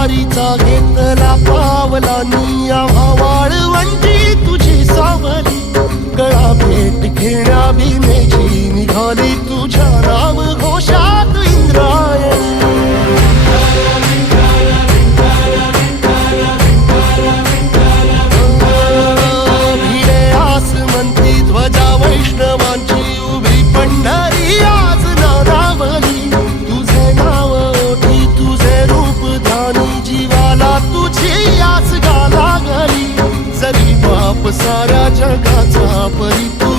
वारीचा घेतला पावलांनी आम्हा वाळवंटी तुझी सावली गळा भेट घेण्या भीमेची निघाली तुझ्या नाम घोषात इंद्रायणी भिडे आसमंती ध्वजा वैष्णवांची उभी पंढरी आज नारावली तुझे नाव ओठी तुझे रूप ध्यानी जीवाला तुझी आस गा लागली जरी बाप साऱ्या जगाचा परी तू